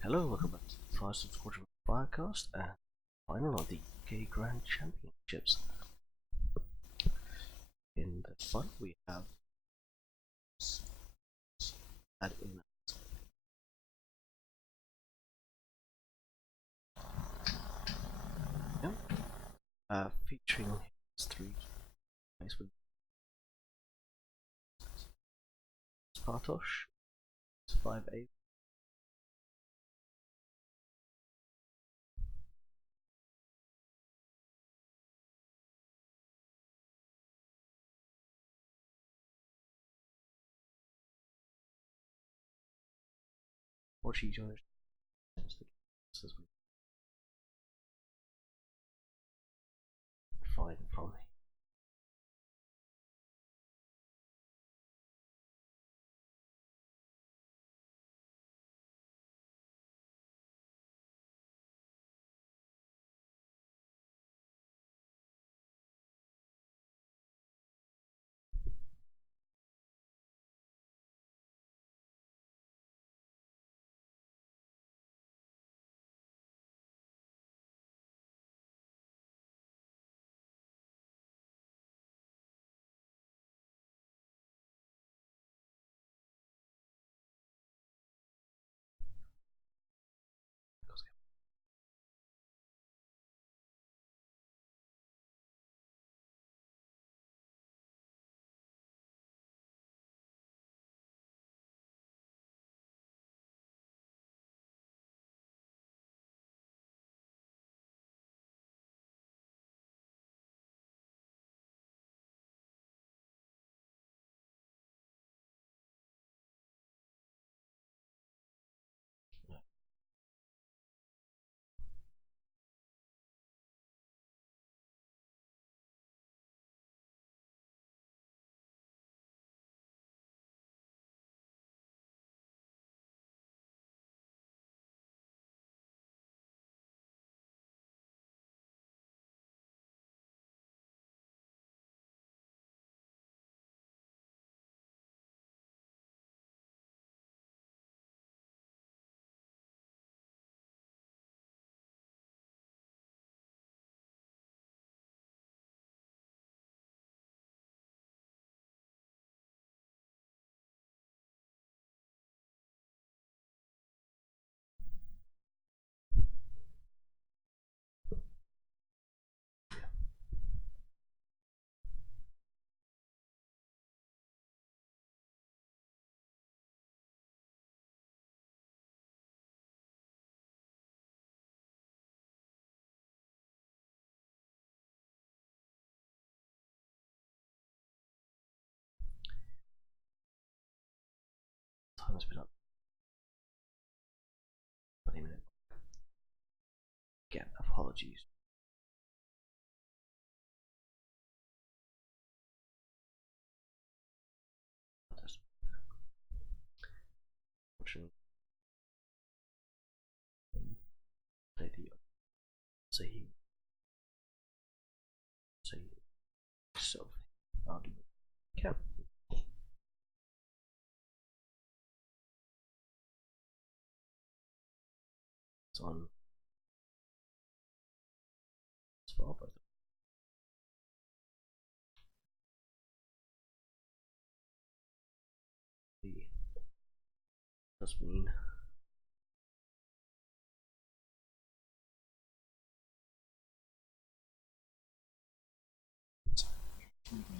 Hello, welcome back to the Fast and Squadron Firecast and final of the UK Grand Championships. In the front we have featuring his three guys with Spartosh, 5A. Or she joins as we find from me. Time has been up 20 minutes. Again, apologies. Unfortunately, so I'll do it. Okay. It's on Svalbard. Does mean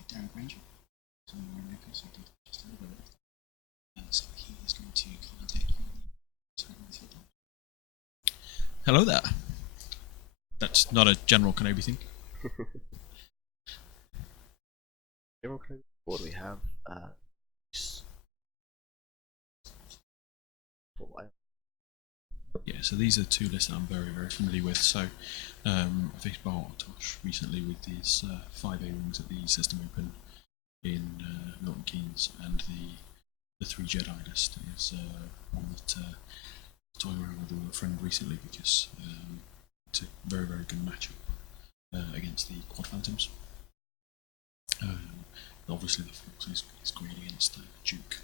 Derek Ranger. So Nicholas did just a little bit of that. So he is going to commentate on the Hello there. That's not a general Kenobi thing. General Kenobi. What do we have? Yeah, so these are two lists that I'm very, very familiar with. So I faced Bartosz recently with his 5A rings at the System Open in Milton Keynes, and the 3 Jedi list is one that I was toying around with a friend recently because it's a very, very good matchup against the Quad Phantoms. Obviously the Fox is great against the Duke,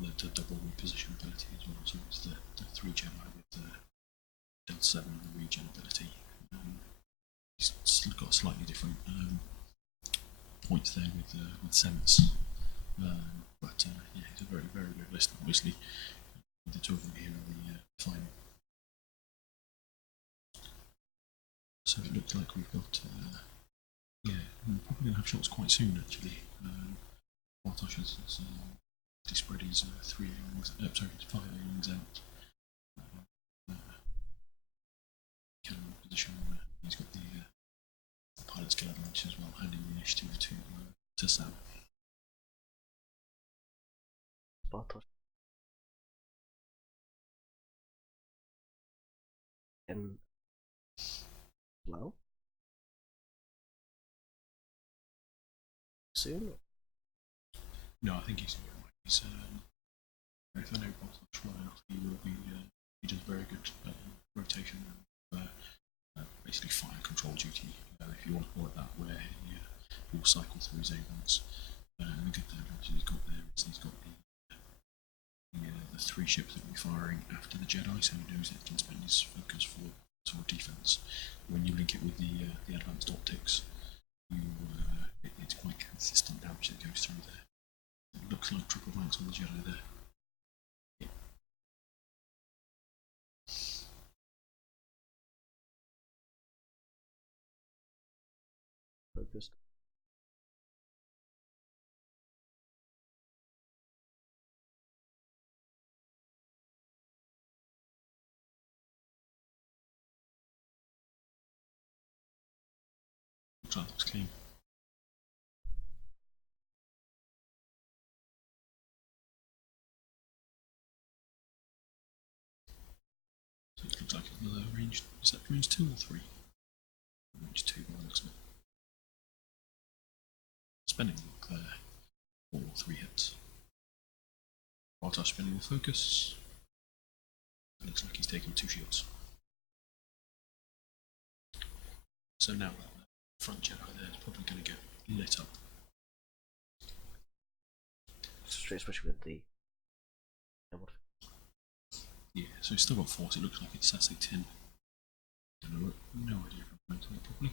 the double reposition ability as well. So it's the 3 Jedi with the Delta 7 and the regen ability. He's got slightly different points there with sense. But yeah, it's a very, very good list. Obviously, the two of them here in the final. So it looks like we've got, yeah, we're probably going to have shots quite soon actually. Bartosz has spread his 3 A-wings, sorry, his 5 A-wings out. Cannon position, he's got the pilot's killer launch as well, handing the initiative to Sam. Bartosz. And well, soon. No, I think he's if I know Bartosz well enough, he will be. He does very good rotation and basically fire control duty, if you want to call it that, where he will cycle through his A-ones. And the good thing he's got there is he's got the 3 ships that will be firing after the Jedi, so he knows that he can spend his focus for defense. When you link it with the advanced optics, it's quite consistent damage that goes through there. It looks like triple ranks on the Jedi there. Focused. Looks clean. So it looks like another range. Is that range 2 or 3? Range 2 by the looks of it. Spending there. 4 or 3 hits. Bartosz spending the focus. It looks like he's taking 2 shields. So now that front Jedi there is probably going to get lit up. Especially with the. Yeah, so he's still got force. It looks like it's Sassy Tin. No idea if I'm pronouncing that properly.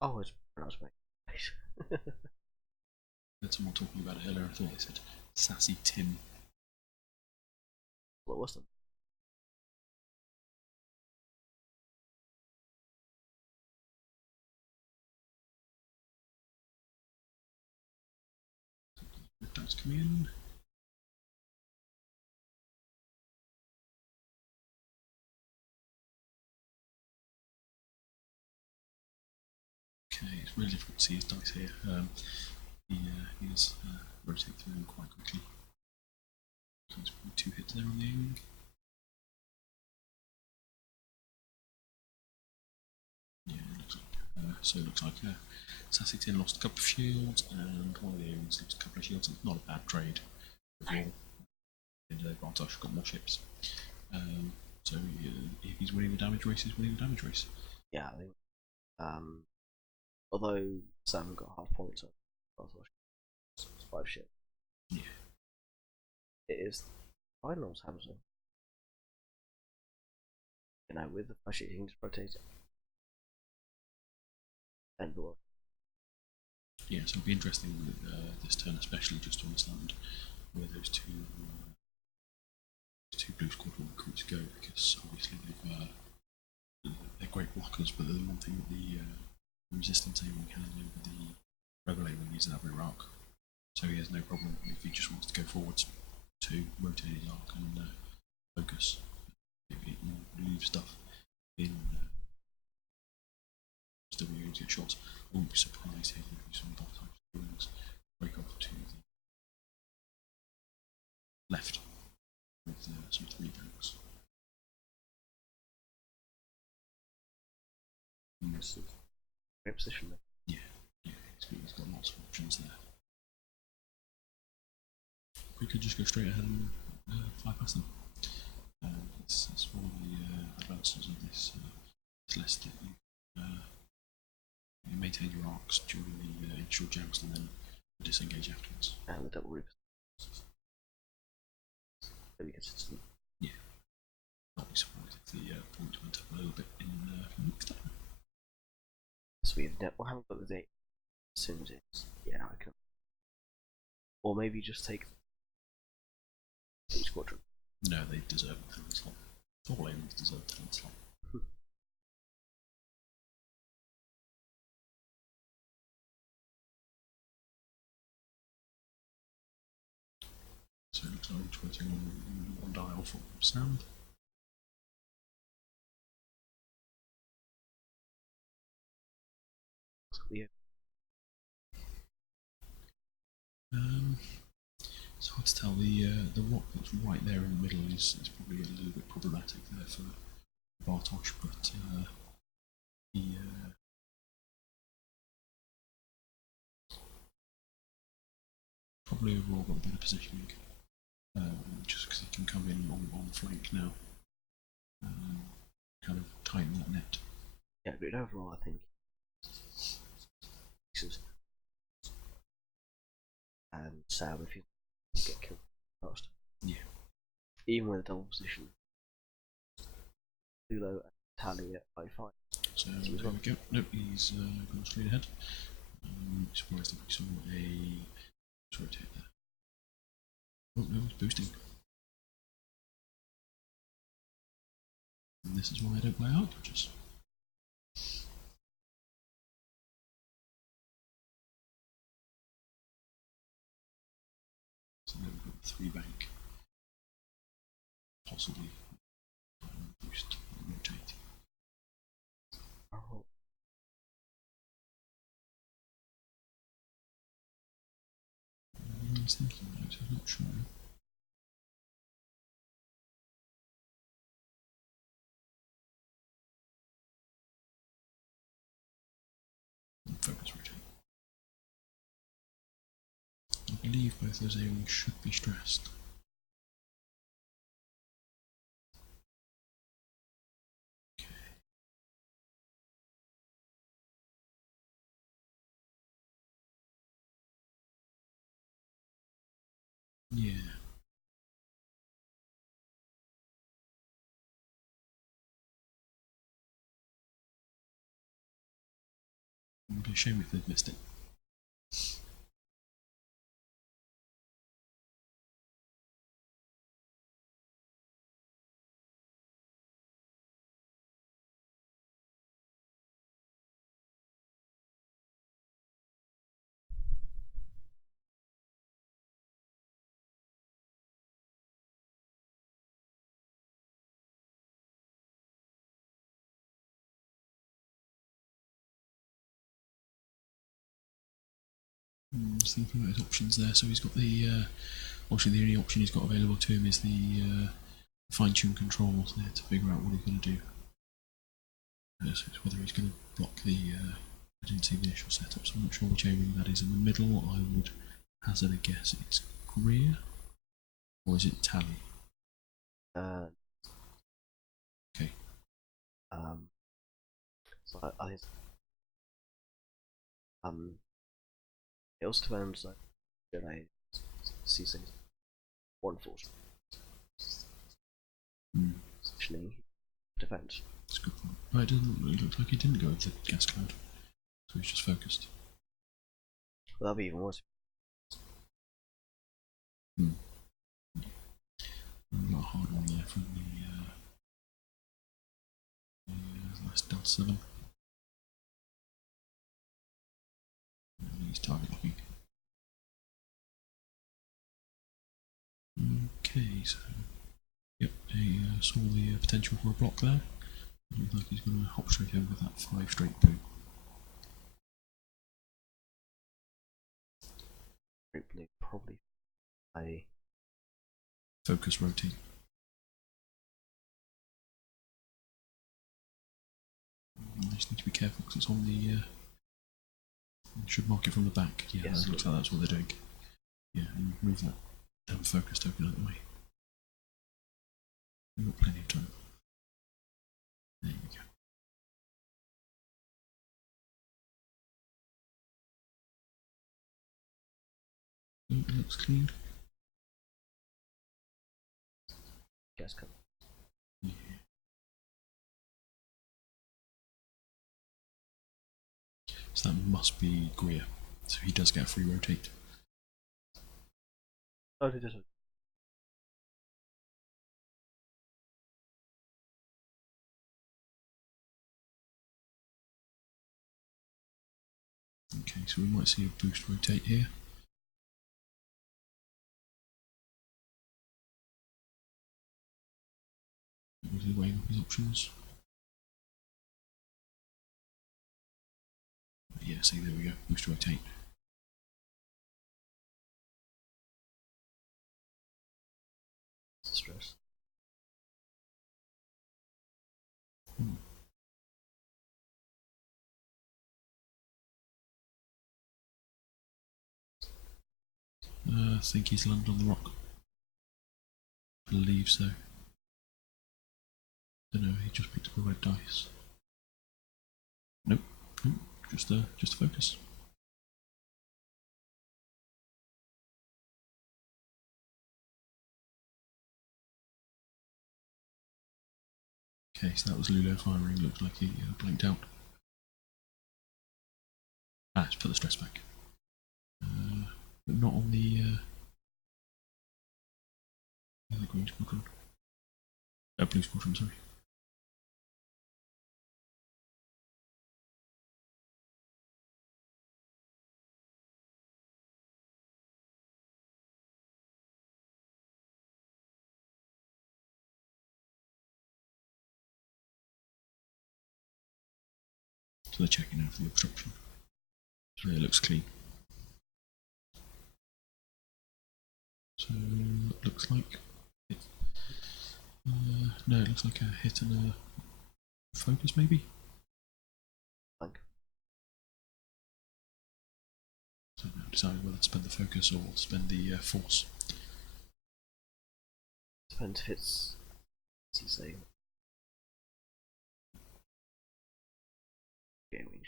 Oh, it's pronounced right. Had someone talking about it earlier. I thought they said Sassy Tin. What was them? That's coming in. Okay, it's really difficult to see his dice here. He is rotating through them quite quickly. So there's probably 2 hits there on the aiming. Yeah, it looks like. So it looks like Sassy Tin lost a couple of shields, and one of the aimings lost a couple of shields. It's not a bad trade overall. And Bartosz got more ships. So if he's winning the damage race, he's winning the damage race. Yeah, I think. Although Sam got half points on Bartosz, 5 shit. Yeah. It is finals, Hamza. You know, with the flash you can just rotate it. And what? Yeah, so it'll be interesting with this turn, especially just to understand where those two blue squadron recruits go, because obviously they're great blockers, but the one thing that the resistance aiming has over the rebel aiming is that very arc. So he has no problem if he just wants to go forwards to rotate his arc and focus. It will leave stuff in. Still be able to get shots. I wouldn't be surprised here if we saw Bartosz break off to the left with some 3 banks. Great position there. Yeah, he's got lots of options there. We could just go straight ahead and fly past them. That's one of the advantages of this list, that you maintain your arcs during the initial joust and then disengage afterwards. And the double reap. Maybe gets it to Yeah, not be surprised if the points went up a little bit in next time. so we haven't got the date as soon as it's I can. Or maybe just take the squadron. No, they deserve a talent slot. All aliens deserve a talent slot. So it looks like we're waiting on one dial for sound. Yeah. It's hard to tell. The rock that's right there in the middle is probably a little bit problematic there for Bartosz, but he probably overall got a better positioning, just because he can come in on the flank now, kind of tighten that net. Yeah, but overall, I think and Sam if you get killed fast. Yeah. Even with a double position. Lulo and Tally at 5-5. So there we go. Nope, he's gone straight ahead. Surprised that we saw a rotate there. Oh no, it's boosting. And this is why I don't play hard dodges. So now we've got 3 bank. Possibly boost and rotate. Oh. He's thinking about it, I'm not sure. Focus rotate. I believe both those areas should be stressed. Okay. Yeah. It would be a shame if they'd missed it. Just thinking about his options there. So he's got the obviously the only option he's got available to him is the fine-tune controls there to figure out what he's going to do. So it's whether he's going to block the. I didn't see the initial setup, so I'm not sure which area that is in the middle. I would hazard a guess it's Greer, or is it Tally? Okay. So I think it also depends like when I see things. One force. Positioning defense. That's a good point. Oh, it looks like he didn't go with the gas cloud, so he's just focused. Well, that'd be even worse. Got a hard one there from the last Delta 7. He's target locking. Okay, so yep, he saw the potential for a block there. Looks like he's going to hop straight over that 5 straight blue. Probably a Focus rotate. I just need to be careful because it's on the. Should mark it from the back. Yeah, yes, that looks like that's what they're doing. Yeah, and move that focus token out of the way. We've got plenty of time. There you go. Oh, it looks clean. Guess come. Yeah. So that must be Greer. So he does get a free rotate. Oh, it doesn't. Okay, so we might see a boost rotate here. Was he weighing up his options? Yeah, see, there we go. Boost rotate. Stress. I think he's landed on the rock. I believe so. Don't know, he just picked up a red dice. Nope, nope, just a focus. Okay, so that was Lulo firing. Looks like he blanked out. Ah, let's put the stress back. But not on the green squadron. Blue squadron, sorry. So they're checking out for the obstruction. So it looks clean. So it looks like it, no, it looks like a hit and a focus maybe. Blank. So now deciding whether to spend the focus or to spend the force. Depends if it's. What's he saying? Gaming.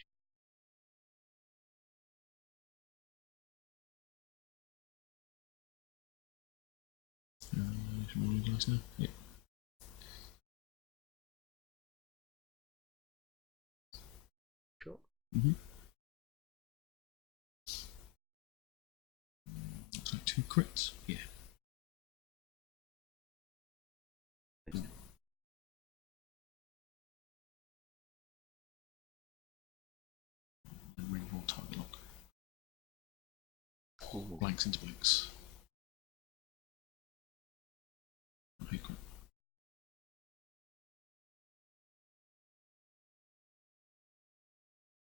Is rolling dice now? Yep. Sure. Looks like 2 crits. Yeah. And ring roll target lock. Ooh. Blanks into blanks. Okay, cool.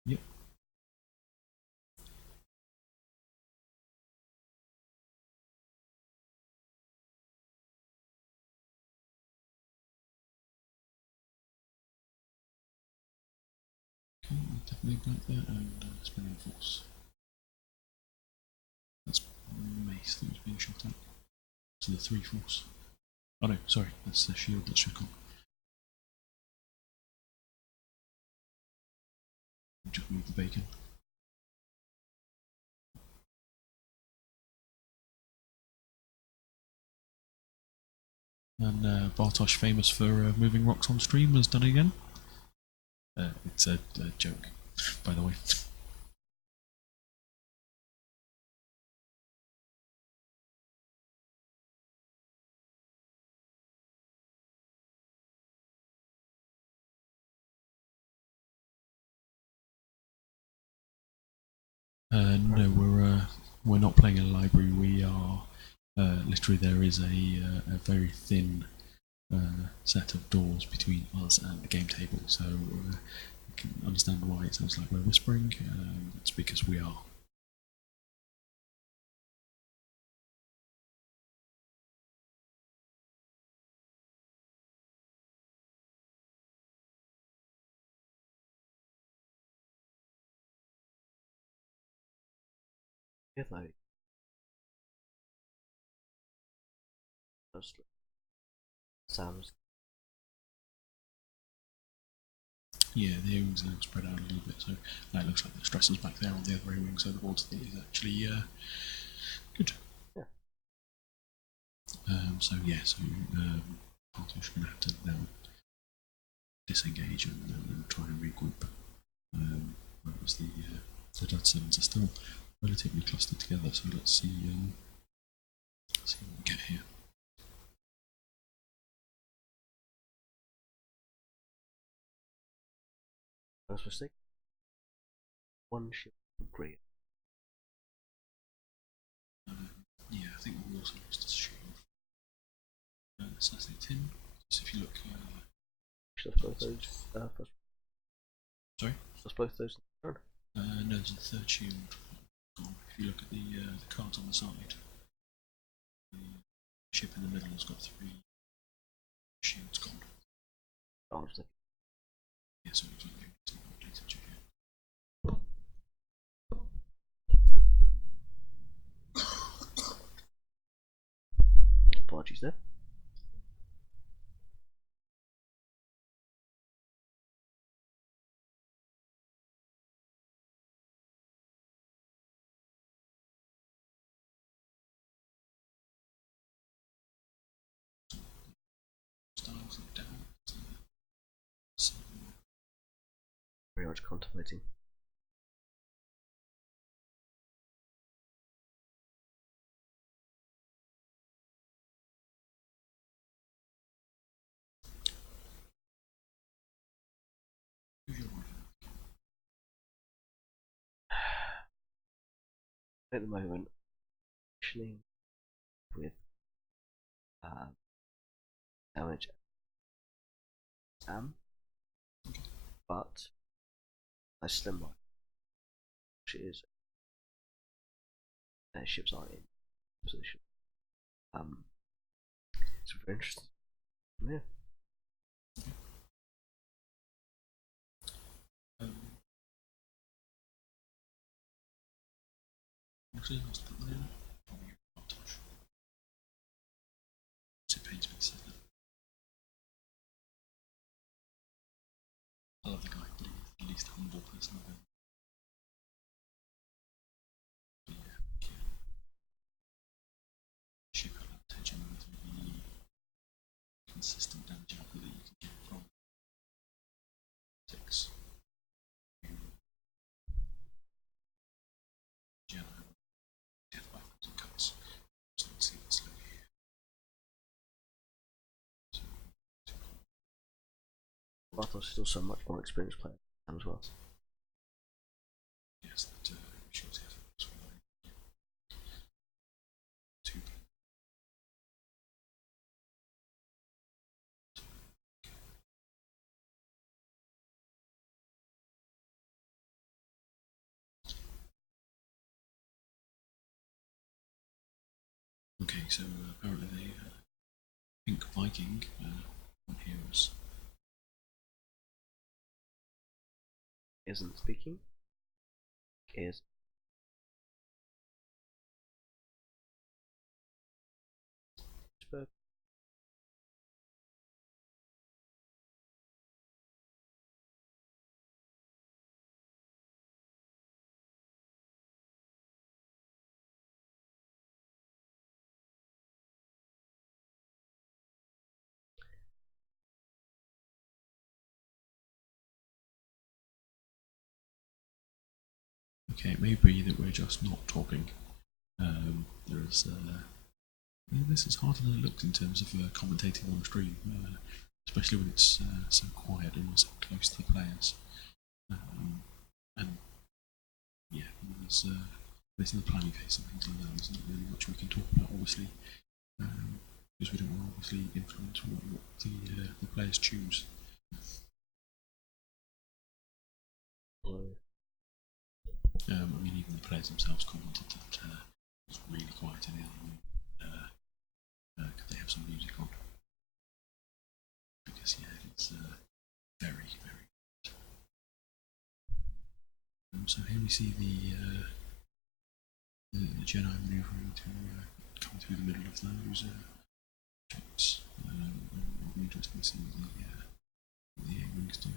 Yep. Okay, definitely blank there and spinning force. That's mace that was being shot at. So the 3 force. Oh no, sorry, that's the shield that's shook on. Just move the bacon. And Bartosz, famous for moving rocks on stream, has done it again. It's a joke, by the way. No, we're not playing in a library. We are literally there is a very thin set of doors between us and the game table, so you can understand why it sounds like we're whispering. It's because we are. Yeah, like. Mostly. Sounds. Yeah, the A-wings are spread out a little bit, so it looks like the stress is back there on the other A-wing, so the water is actually good. Yeah. So yeah, so Cartouche going to have to now disengage and try and regroup. Whereas the Dud 7s are still relatively clustered together, so let's see what we get here. First mistake. One ship great. Yeah, I think we also lost a shield. Assassin Tim. So if you look, Should have both those first. Sorry. Should have both those. No, there's a third shield gone. If you look at the cards on the side, the ship in the middle has got 3 shields gone. Oh, just like. Yeah, so it's only completed here. Apologies there. Styles it down. Very much contemplating. At the moment, functioning with damage but I slimline, which is ships aren't in position. It's very interesting. Yeah. Actually, I was putting in touch. It pains me to say that. I love the guy, but he's the least humble person I've ever. But yeah, ship advantage and the consistent damage output that you can get from 6. Death backwards and cuts. So let's see what's slowly here. Bartos is still so much more experienced player as well. Yes, that shows the effort as well. 2. Okay, so apparently the Pink Viking on here Isn't speaking. Is. okay, it may be that we're just not talking. This is harder than it looks in terms of commentating on stream, especially when it's so quiet and so close to the players. And yeah, there's the planning phase and things like that. There's not really much we can talk about, obviously, because we don't want to obviously influence what the players choose. I mean, even the players themselves commented that it was really quiet in the other room. Could they have some music on? Because yeah, it's very, very. So here we see the Jedi maneuvering to come through the middle of those tracks. It'll be interesting to see what the A-wings do.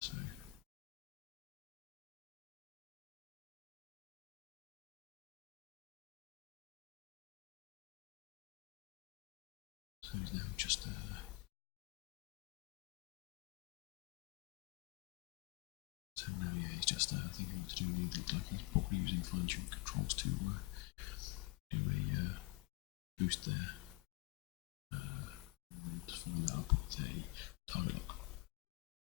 So. So he's now just just thinking what to do. It looks like he's probably using fine-tune controls to do a boost there, and follow that up with a target lock.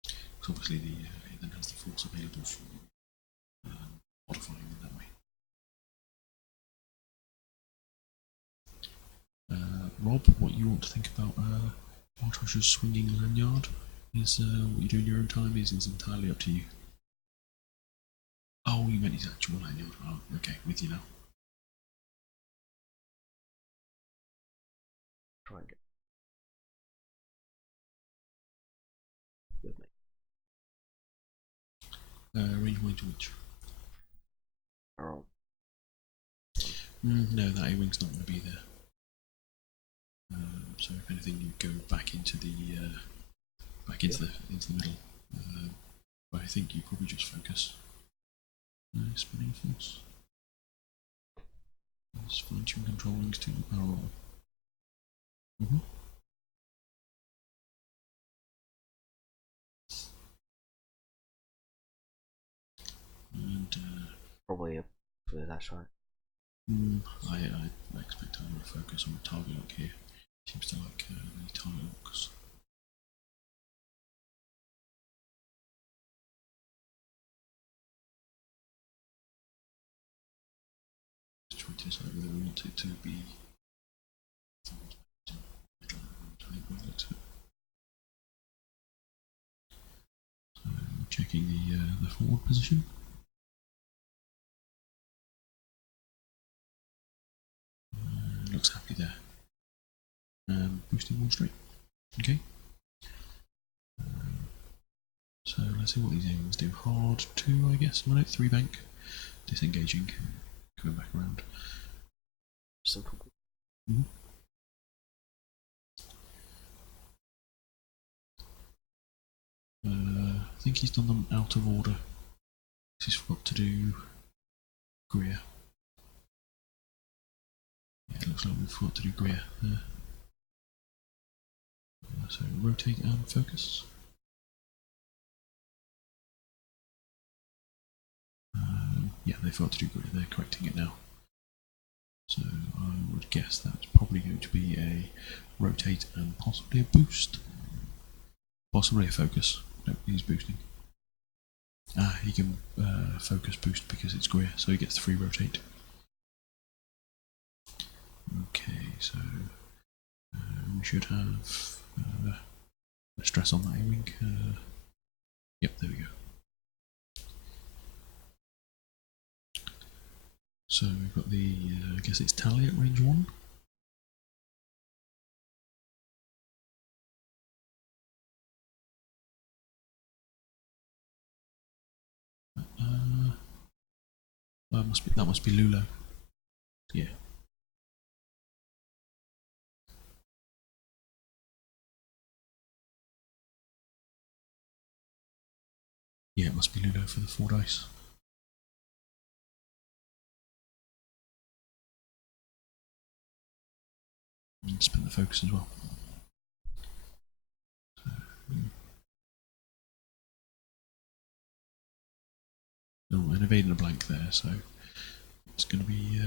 Because obviously it then has the force available for modifying in that way. Rob, what you want to think about Bartosz's swinging lanyard is what you do in your own time is entirely up to you. Oh, you meant his actual lanyard. Oh, okay, with you now. Try and get with me. Range point to which? Oh. No, that A-wing's not going to be there. So if anything, you go back into the into the middle. But I think you probably just focus. Spinning force. Let's fine-tune control links to the power roll. And Probably a that's right. I expect I will focus on the target lock here. Seems to like the target locks. Just trying to decide whether we want it to be. So checking the forward position. Looks happy there. Boosting one straight. Okay. So let's see what these A-wings do. Hard 2, I guess. Oh no, 3 bank. Disengaging. Coming back around. Simple. I think he's done them out of order. He's forgot to do Greer. Yeah, it looks like we forgot to do Greer. So rotate and focus. Yeah, they forgot to do Greer. They're correcting it now. So I would guess that's probably going to be a rotate and possibly a boost. Possibly a focus. No, he's boosting. He can focus boost because it's Greer, so he gets the free rotate. Okay, so we should have a stress on that A-wing. Yep, there we go. So we've got the, I guess it's Tally at range 1. That must be Lulo. Yeah. Yeah, it must be Lulo for the 4 dice. And spin the focus as well. Oh, and evading a blank there, so it's going to be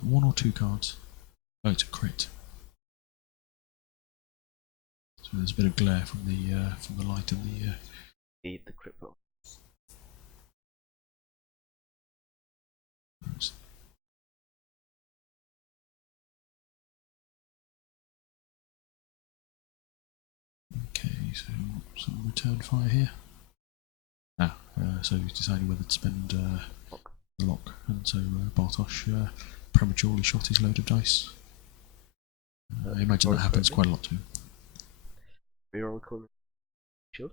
1 or 2 cards. Oh, it's a crit. So there's a bit of glare from the light and the crit button. Okay, so some return fire here. So he's deciding whether to spend the lock, and so Bartosz prematurely shot his load of dice. I imagine that happens quite a lot too. Rear on the corner. Shield.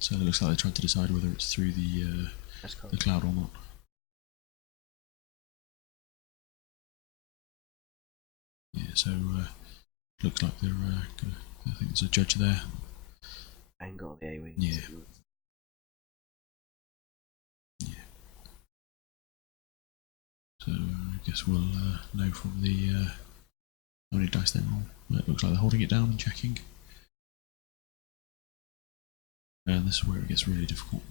So it looks like they're trying to decide whether it's through the cloud or not. so looks like they're gonna, I think there's a judge there. And got the A-wing. Yeah. Yeah. So I guess we'll know from the how many dice they roll. It looks like they're holding it down and checking. And this is where it gets really difficult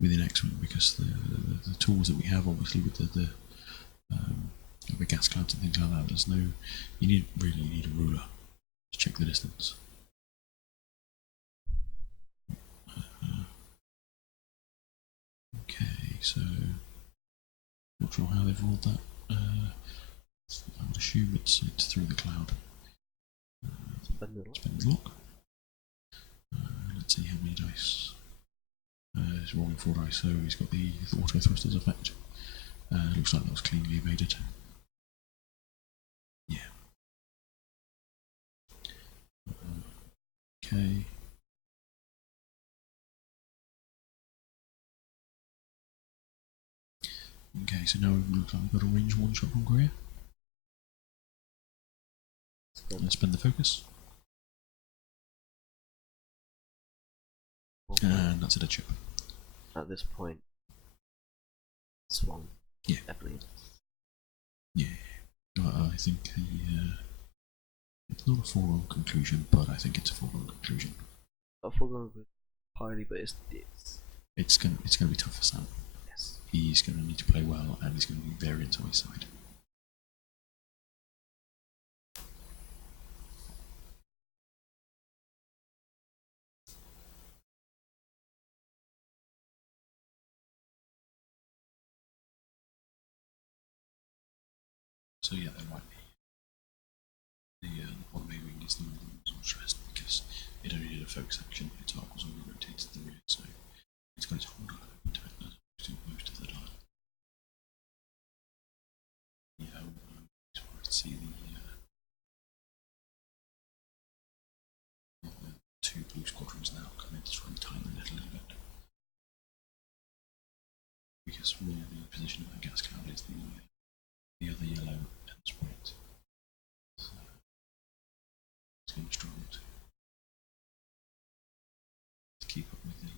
within X-Wing, because the tools that we have, obviously with the gas clouds and things like that, there's no, you really need a ruler to check the distance. Okay, so not sure how they've rolled that. I would assume it's through the cloud. Spend the lock. Let's see how many dice. He's rolling 4 dice, so he's got the auto thrusters effect. Looks like that was cleanly evaded. Yeah. Okay. Okay, so now it looks like we've got a range 1 shot from Greer. Let's spend the focus. And that's at a chip. At this point, swung. Yeah. Definitely. Yeah. I think it's not a foregone conclusion, but I think it's a foregone conclusion. A foregone highly, but it's gonna be tough for Sam. Yes. He's gonna need to play well, and he's gonna need variance on his side. So yeah, there might be the bottom wing is the one that was stressed, because it only did a focus action. Its arc was only rotated to the rear, so it's going to hold up to it as opposed to the dial. Yeah, I'm surprised to see the 2 blue squadrons now come in to try and tighten it a little bit, because really the position of the gas cloud is the other yellow end sprite. So it's going to struggle to keep up with the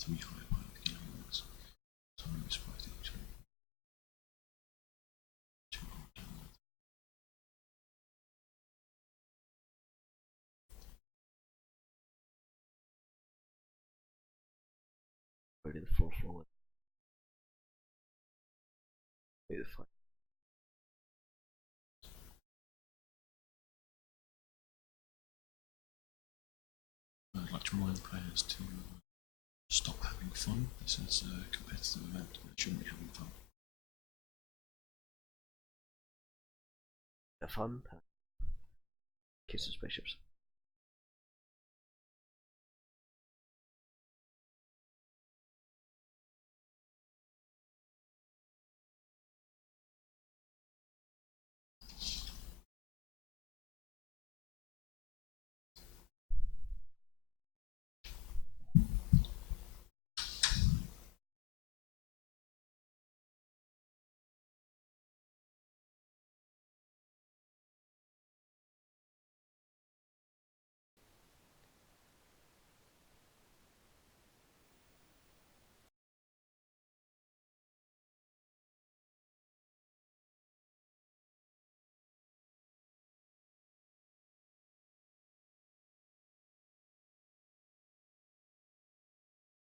3 high pilot yellow ones. So I'm really surprised it was too hard down. Ready to fall forward. Ready to fight. I'd like to remind players to stop having fun. This is a competitive event. They shouldn't be having fun. Have fun. Kiss the spaceships.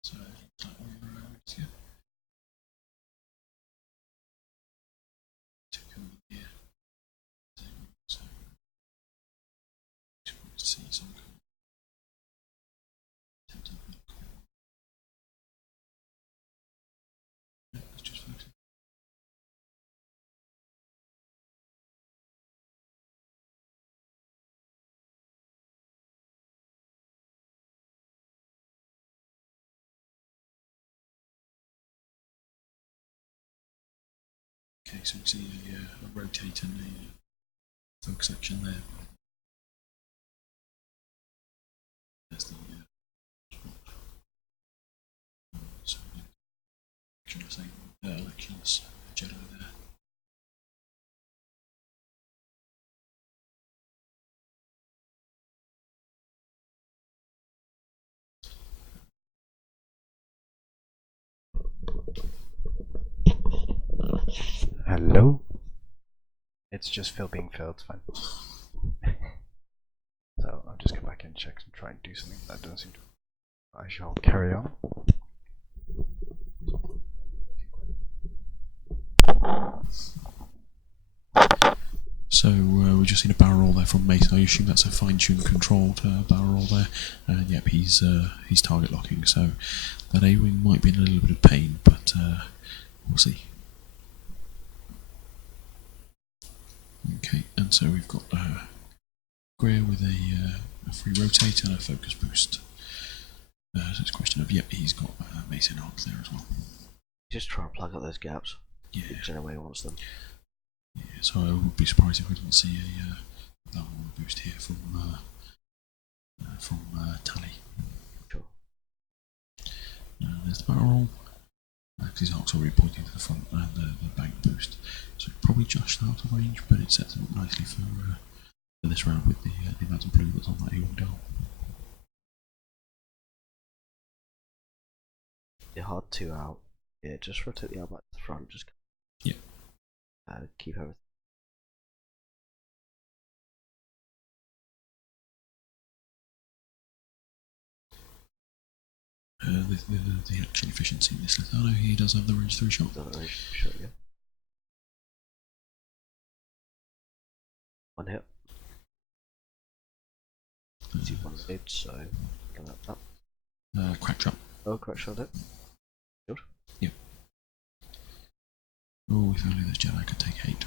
So that one ready to go. Took over here. So to see some kind of attempt to let's just focus. Okay, so we see a rotate and a focus action there. There's the so elections Jedi there. Hello? It's just Phil being Phil, it's fine. So I'll just go back and check and try and do something that doesn't seem to. I shall carry on. So we've just seen a barrel roll there from Mason. I assume that's a fine-tuned, controlled barrel roll there. And yep, he's target locking. So that A-wing might be in a little bit of pain, but we'll see. Okay, and so we've got Greer with a free rotate and a focus boost. So it's a question of, yep, he's got Mason arcs there as well. Just try and plug up those gaps. Yeah. Whichever way he wants them. Yeah, so I would be surprised if we didn't see a level boost here from Tally. Sure. There's the barrel roll. Because his arc's already pointing to the front and the bank boost. So probably just out of range, but it sets him up nicely for this round with the amount of blue that's on that A-wing dial. The hard 2 out. Yeah, just rotate the arm back to the front. Just yeah. Keep everything. The action efficiency in this Lithano, he does have the range 3 shot. Range 3 shot, yeah. One hit. See one hit, so go like that. Crack shot. Oh, crack shot it. Good. Yep. Oh, if only this Jedi could take 8.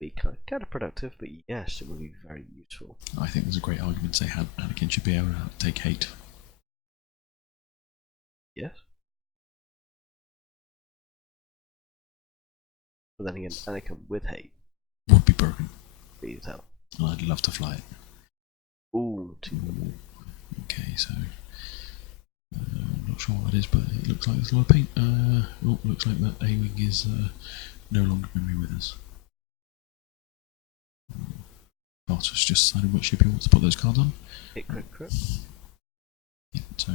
Be kind of productive, but yes, it would be very useful. I think there's a great argument to say Anakin should be able to take 8. Yes. But then again, Anakin with hate would be broken. Be as hell. I'd love to fly it. Ooh, okay, so I'm not sure what it is, but it looks like there's a lot of paint. Oh, looks like that A-wing is no longer going to be with us. Bartos just decided which ship he wants to put those cards on. Hit crit. Yeah, so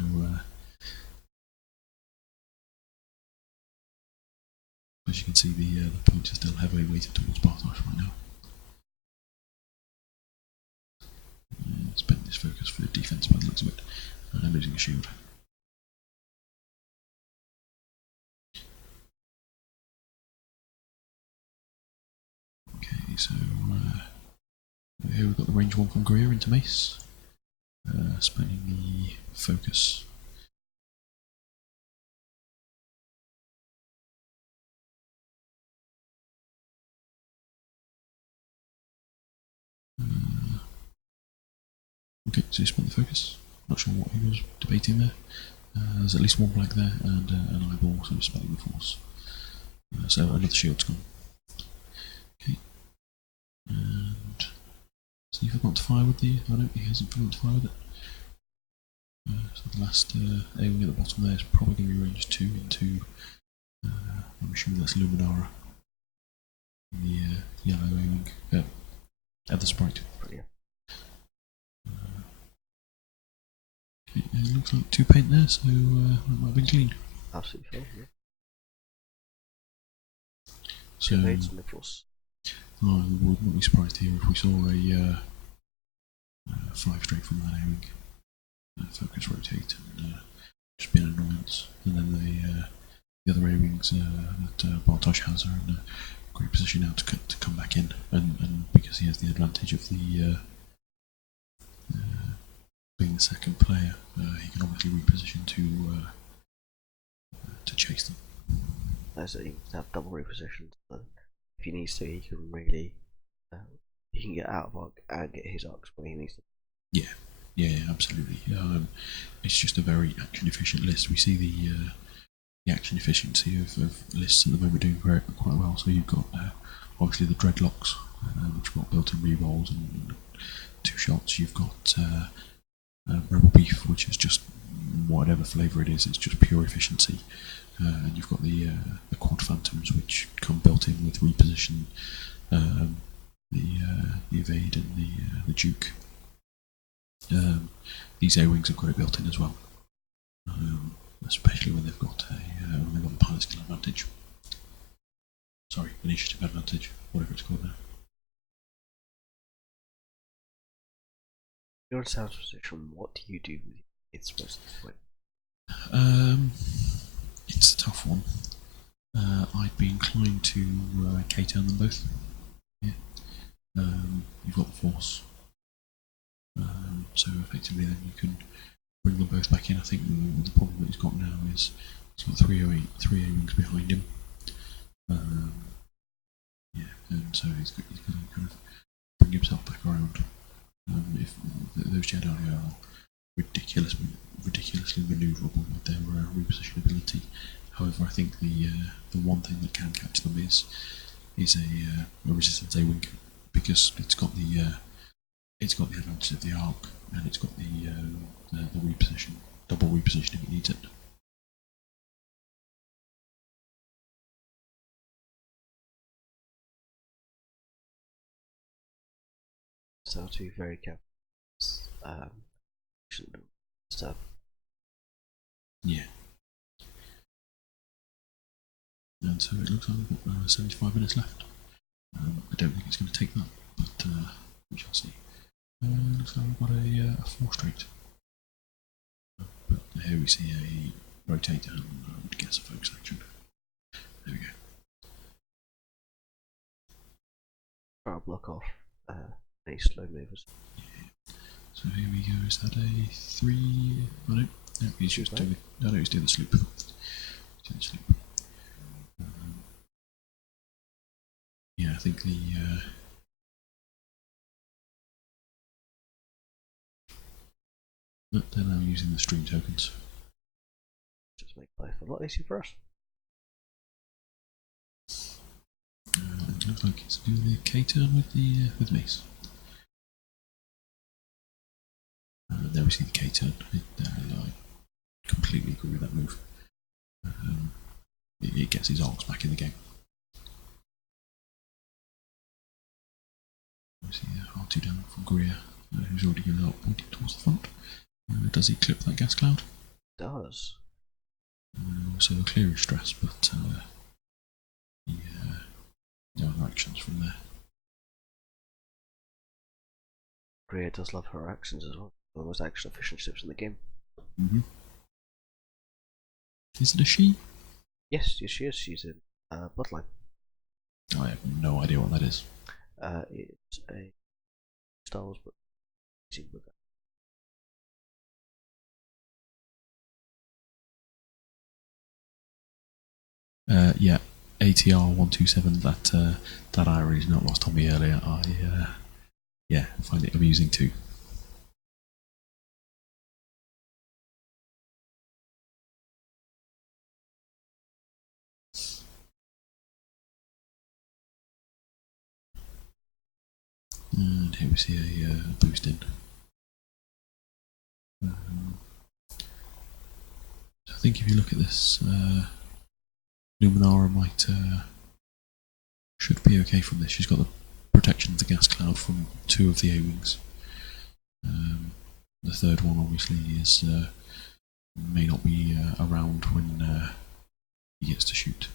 as you can see, the points are still heavily weighted towards Bartos right now. Spent this focus for defense by the looks of it, losing a shield. Okay, so here we've got the range 1 from Greer into Mace, spending the focus. Okay, so he spent the focus. Not sure what he was debating there. There's at least one black there and an eyeball, so he's spelling the force. So another shield's gone. Okay. And so he forgot to fire with the. Oh no, he hasn't forgotten to fire with it. So the last A-wing at the bottom there is probably going to be range 2 into. I'm assuming that's Luminara. The yellow A-wing. At the sprite. Brilliant. Okay, it looks like 2 paint there, so that might have been clean. Absolutely fine, yeah. So, on the force. I wouldn't be surprised here if we saw a 5 straight from that A-wing. Focus rotate and just be an annoyance. And then the other A-wings that Bartosz has are in a great position now to come back in. And because he has the advantage of the being the second player, he can obviously reposition to chase them. So he can have double repositions. So if he needs to, he can really he can get out of arc and get his arcs where he needs to. Yeah, absolutely. It's just a very action efficient list. We see the action efficiency of lists at the moment doing quite well. So you've got obviously the dreadlocks, which have got built-in rerolls and 2 shots. You've got Rebel Beef, which is just whatever flavour it is, it's just pure efficiency. And you've got the Quad Phantoms, which come built in with reposition, the Evade and the Duke. These A-Wings have got it built in as well. especially when they've got a pilot skill advantage. Sorry, initiative advantage, whatever it's called now. You're in sound position. What do you do with its most of the point? It's a tough one. I'd be inclined to K-turn them both. Yeah. You've got the force. So effectively then you can bring them both back in. I think the problem that he's got now is he's got three A-wings behind him. Yeah, and so he's going to kind of bring himself back around. If those Jedi are ridiculously manoeuvrable with their reposition ability. However, I think the one thing that can catch them is a resistance A-wing, because it's got the advantage of the arc, and it's got the reposition, double reposition if it needs it. So to be very careful. Stuff. Yeah. And so it looks like we've got 75 minutes left. I don't think it's going to take that, but we shall see. Looks like we've got a 4 straight. But here we see a rotate and I would guess a focus action. There we go. I'll block off any slow movers. Yeah. So here we go. Is that a 3? Oh no, he's just doing. No, he's doing the sloop. Doing the sloop. Yeah, I think the. They're now using the stream tokens. Just make life a lot easier for us. It looks like it's doing the K-turn with Mace. There we see the K-turn. I completely agree with that move. It gets his arcs back in the game. We see R2 down from Greer, who's already going out pointing towards the front. Does he clip that gas cloud? Does. So a clear stress, but no other actions from there. Greer does love her actions as well. One of the most action efficient ships in the game. Is it a she? Yes, she is. She's in Bloodline. I have no idea what that is. It's a Star Wars book. Yeah, ATR 127. That irony is not lost on me earlier. I find it amusing too. And here we see a boost in. I think if you look at this, Numenera should be okay from this. She's got the protection of the gas cloud from 2 of the A-wings. The third one obviously is may not be around when he gets to shoot.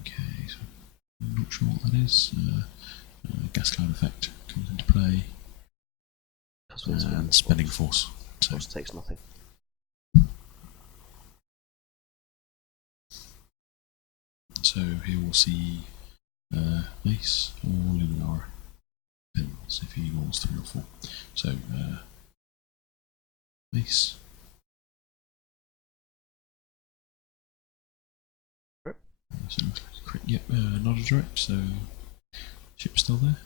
Okay, so I'm not sure what that is. Gas cloud effect comes into play. And spending force. So it takes nothing. So here we'll see Mace or Luminara. Depends if he rolls 3 or 4. So Mace. So yep, not a direct, so ship's still there.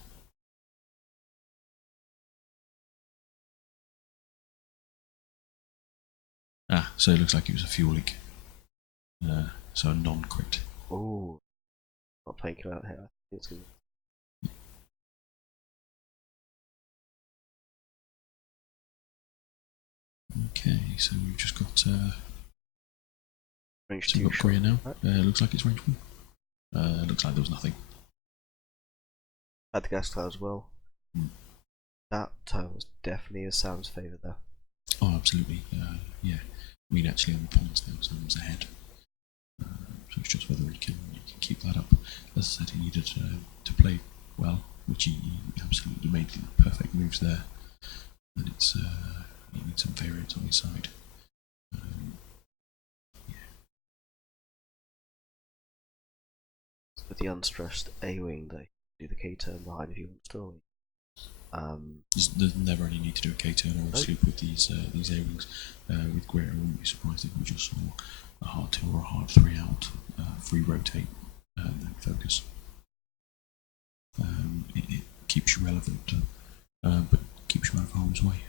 So it looks like it was a fuel leak. So a non-crit. Oh, not taking out here. It's good. Okay, so we've just got range 2 2 Greer now. Right. Looks like it's range 1. Looks like there was nothing. Had the gas cloud as well. That time was definitely a Sam's favour there. Oh, absolutely. Yeah. I mean, actually, on the points now, someone's ahead. So it's just whether he can keep that up. As I said, he needed to play well, which he absolutely made perfect moves there. And it's he needs some variance on his side. Yeah. With the unstressed A-wing, they do the K-turn behind if you want to. There's never any need to do a K-turn or a sloop with these A-wings. With Guerrero, I wouldn't be surprised if we just saw a hard 2 or a hard 3 out, free rotate, and then focus. It keeps you relevant, but keeps you out of harm's way.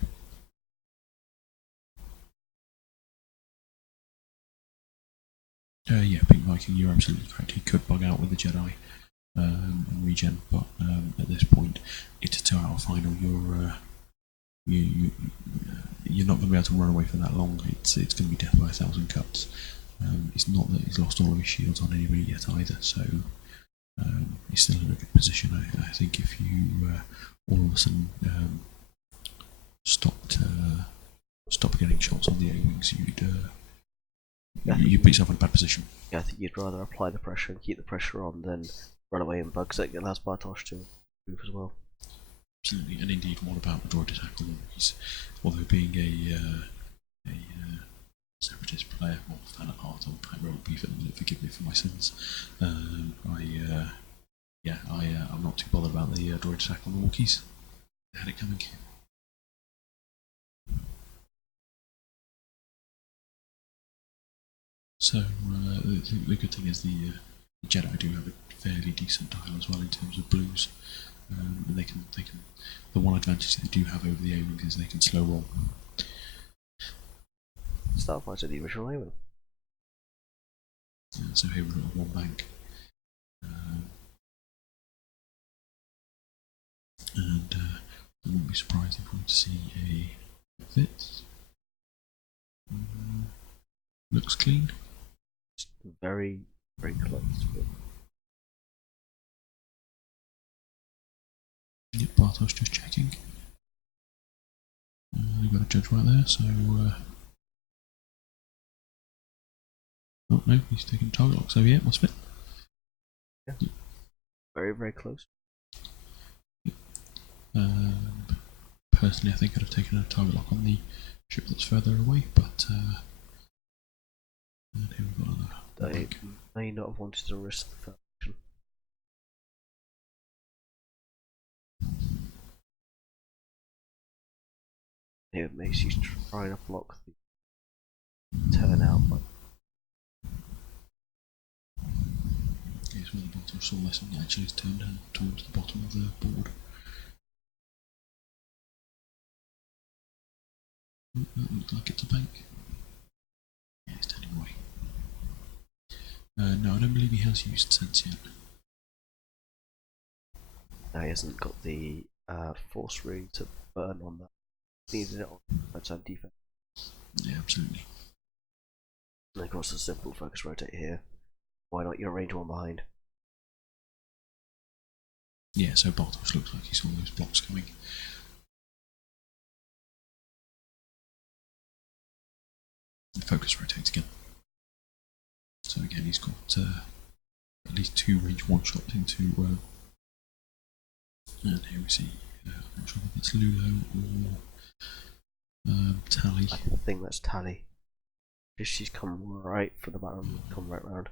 Yeah, Pink Viking, you're absolutely correct. He could bug out with the Jedi and regen, but at this point, it's a 2-hour final. You're not going to be able to run away for that long. It's going to be death by 1,000 cuts. It's not that he's lost all of his shields on anybody yet either, so he's still in a good position. I think if you all of a sudden stopped getting shots on the A-wings, you'd put yourself in a bad position. Yeah, I think you'd rather apply the pressure and keep the pressure on than run away and bug, so it allows Bartosz to move as well. Absolutely, and indeed, what about the droid attack on He's, although being a separatist player, or fan at heart, I won't be forgive me for my sins. I'm not too bothered about the droid attack on the Wookiees. They had it coming. So the good thing is the Jedi do have a fairly decent dial as well in terms of blues, and they can. The one advantage they do have over the A-wings is they can slow roll. Starfighter, the original A-wing. So here we've got one bank, and I wouldn't be surprised if we were to see a fit. Looks clean. It's very, very close. Yep, Bartosz just checking. You've got a judge right there, so. Oh no, he's taking target lock, so yeah, must fit. Yeah. Yep. Very, very close. Yep. Personally, I think I'd have taken a target lock on the ship that's further away, but. And here we've got another. I may not have wanted to risk the function. Here, Macy's trying to block the turnout, but Here's where the Bartosz saw this and actually is turned down towards the bottom of the board. That looks like it's a bank. Yeah, it's turning away. No, I don't believe he has used sense yet. no, he hasn't got the force ring to burn on that. Needed it on outside defense. Yeah, absolutely. And of course, a simple focus rotate here. Why not? You're range one behind. Yeah, so Bartosz looks like he saw those blocks coming. The focus rotates again. So again, he's got at least 2 range 1 shots into. And here we see. I'm not sure if it's Lulo or Tally. I think that's Tally. She's come right for the Baron, come right round.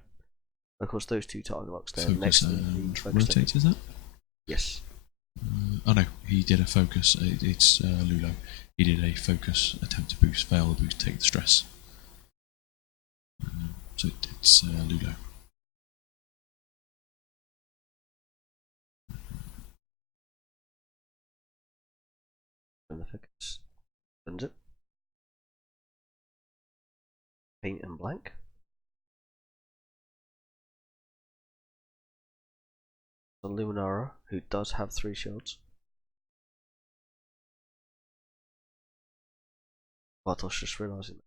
And of course, those 2 target locks there Focus, next to the rotate, is that? Yes. Oh no, he did a focus. It's Lulo. He did a focus attempt to boost, fail the boost, take the stress. So it's Lulo. And the focus. Sends it. Paint and blank. The Luminara, who does have 3 shields. Bartosz just realising that.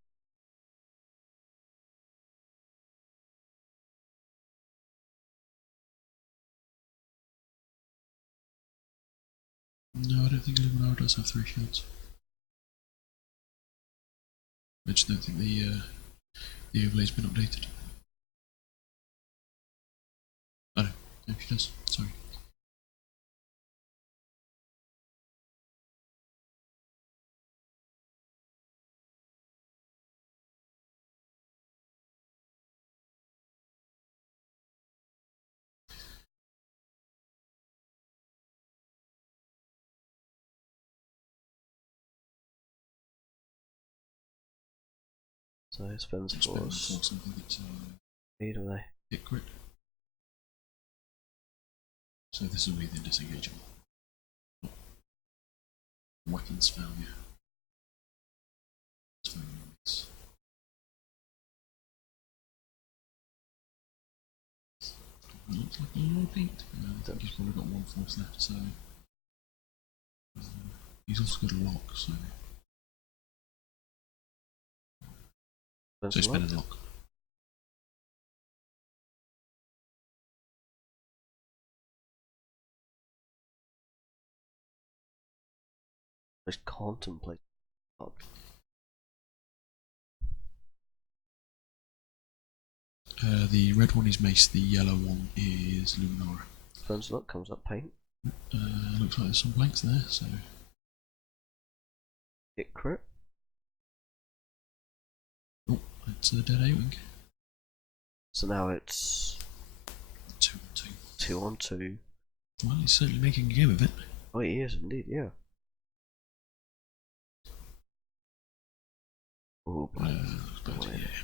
No, I don't think Luminara does have 3 shields. I just don't think the overlay's been updated. Oh no, she does. Sorry. So it spends force. Something that's Either way. hit crit. So this will be the disengaging. Weapons failure. It's very nice. It looks like a lot of paint. I think he's probably got 1 force left, so he's also got a lock, so spend a lock. Just contemplate. The red one is Mace, the yellow one is Luminara. Spends luck, comes up paint. Looks like there's some blanks there, so. Hit crit. Oh, it's a dead A-wing. So now it's 2 on 2. 2 on 2. Well, he's certainly making a game of it. Oh, he is indeed, yeah. Oh, But yeah.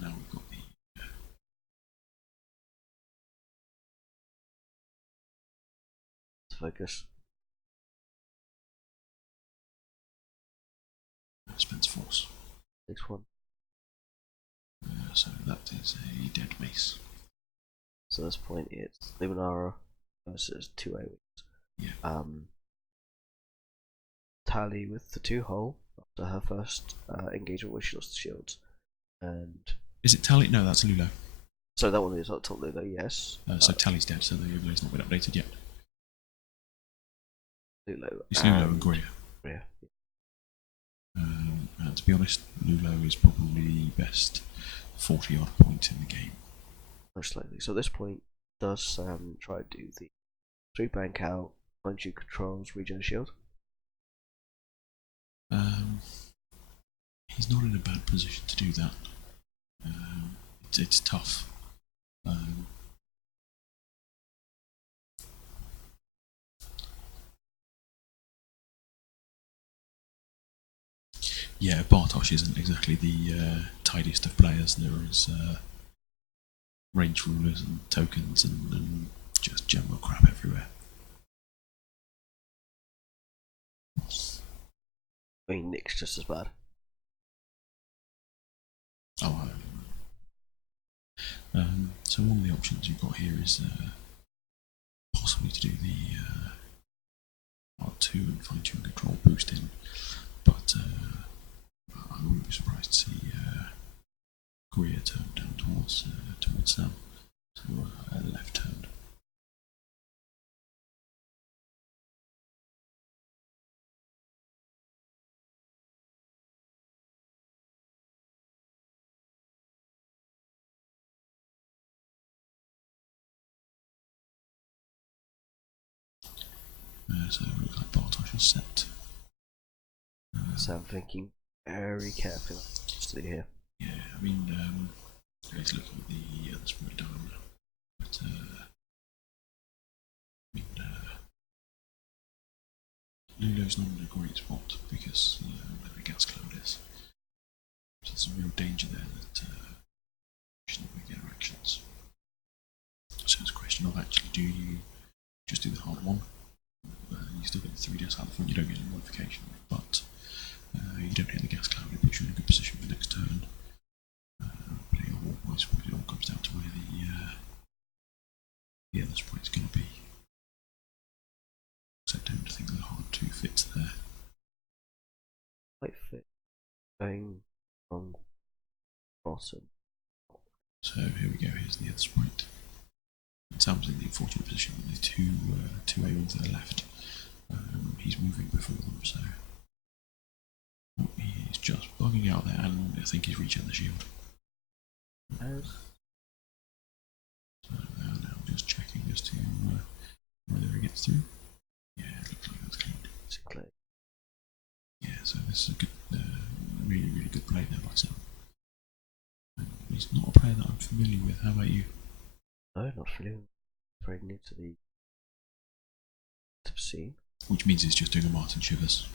Now we've got the focus. Spence Force. Next one. So that is a dead Mace. So this point it's Luminara versus 2 A-wings. Yeah. Tally with the 2 hull after her first engagement where she lost the shields. And is it Tally? No, that's Lulo. So that one is up top Lulo, yes. So Tally's dead, so the overlay's not been updated yet. Lulo. It's Lulo and Greer. Yeah. And to be honest, Lulo is probably the best 40-yard point in the game. Most likely. So at this point, does Sam try to do the 3 bank out, find you controls, regen shield? He's not in a bad position to do that. It's tough. Yeah, Bartosz isn't exactly the tidiest of players. There is range rulers and tokens and just general crap everywhere. I mean, Nick's just as bad. Oh, so one of the options you've got here is possibly to do the R2 and fine-tune control boost in, but I wouldn't be surprised to see Greer turn down towards Sam, so left turn. So it looks like Bartosz is set. Sam thinking very carefully here. Yeah, I mean, he's looking at the other split down, but I mean, Lulo's not in a great spot because where the gas cloud is. So there's a real danger there that she's not going to get her actions. So it's a question of actually, do you just do the hard one? You still get the 3DS out the front, you don't get any modification, but you don't hit the gas cloud, it puts you in a good position for the next turn. But it all comes down to where the other sprite's going to be. So I don't think the hard 2 fits there. Quite fit. Going wrong bottom. So here we go, here's the other sprite. And Sam's in the unfortunate position with the two A-wings to the left. He's moving before them, so what he just bugging out there, and I think he's reaching the shield. So now just checking as to whether he gets through. Yeah, it looks like that's clean. Yeah, so this is a good, really, really good play there by Sam. He's not a player that I'm familiar with. How about you? No, not familiar. Very new to the scene. Which means he's just doing a Martin Shivers,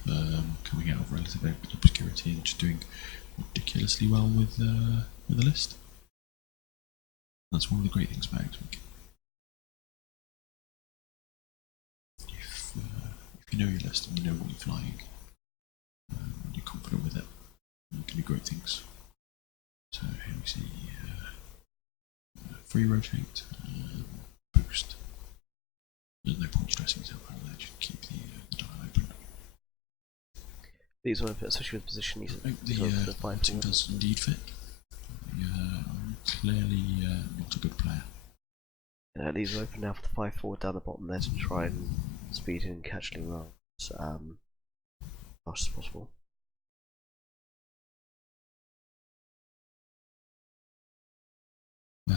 coming out of relative obscurity and just doing ridiculously well with the list. That's one of the great things about X-Week. If you know your list and you know what you're flying, and you're confident with it, you can do great things. So here we see free rotate, boost. There's no point stressing yourself out there, just keep the dial open. These ones, especially with position, the 5 does indeed fit. Clearly not a good player. These are open now for the 5 forward down the bottom there to try and speed in and catch Lee well as fast as possible.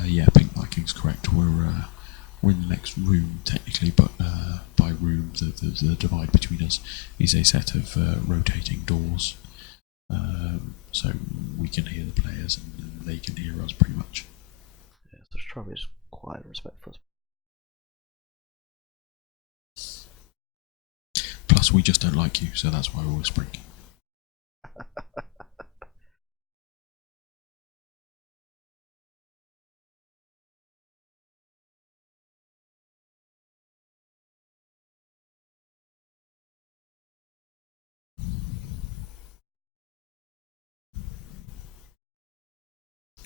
Yeah, Pink Viking's correct. We're in the next room technically, but by room the divide between us is a set of rotating doors, so we can hear the players and they can hear us pretty much. Yeah, so just try to be as quiet and respectful as Plus, we just don't like you, so that's why we're whispering.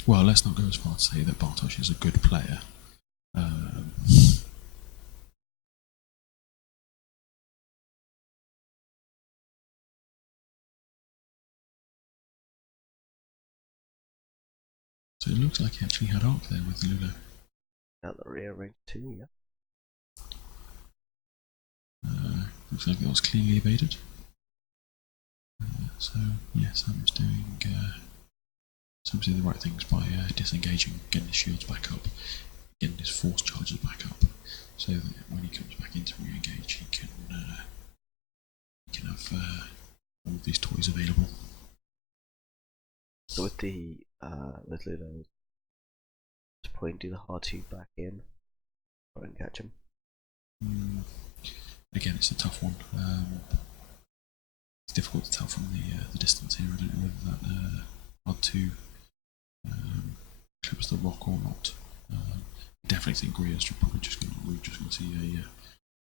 Well, let's not go as far to say that Bartosz is a good player. So it looks like he actually had arc there with Lula. Out the rear range too, yeah. Looks like it was cleanly evaded. So yeah, Sam's doing the right things by disengaging, getting his shields back up, getting his force charges back up, so that when he comes back into re-engage, he can have all of these toys available. So with the with Ludo, this point, do the hard 2 back in, try and catch him. Again, it's a tough one. It's difficult to tell from the distance here. I don't know whether that hard 2 clips the rock or not. I definitely think Gria's probably just going to see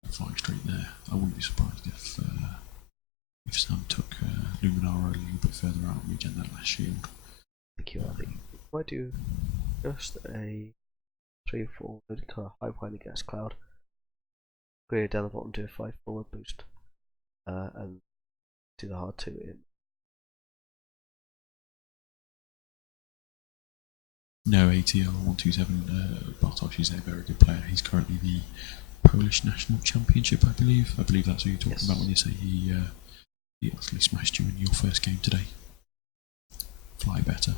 a flying straight there. I wouldn't be surprised if Sam took Luminara a little bit further out and regen that last shield. Thank you. I think if I do just a 3 forward kind of high winding gas cloud, Gria down the bottom, do a 5 forward boost, and do the hard 2 in. No, ATL 127. Bartosz is a very good player. He's currently the Polish National Championship, I believe. I believe that's what you're talking about when you say he actually smashed you in your first game today. Fly better.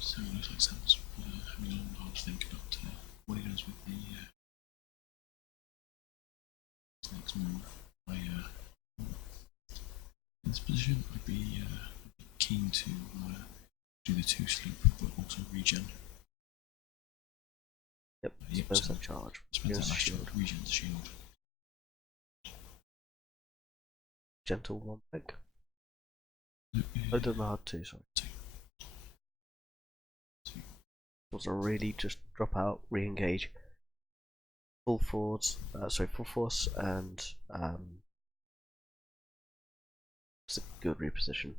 So it looks like Sam's having a long hard to think about what he does with the next move. In this position, I'd be keen to do the 2 sleep, but also regen. Yep, spends that charge. Spends that last shield. Regen the shield. Gentle 1 pick. I done the hard 2, sorry. 2. Also really just drop out, re-engage, full forwards, full force, and it's a good reposition.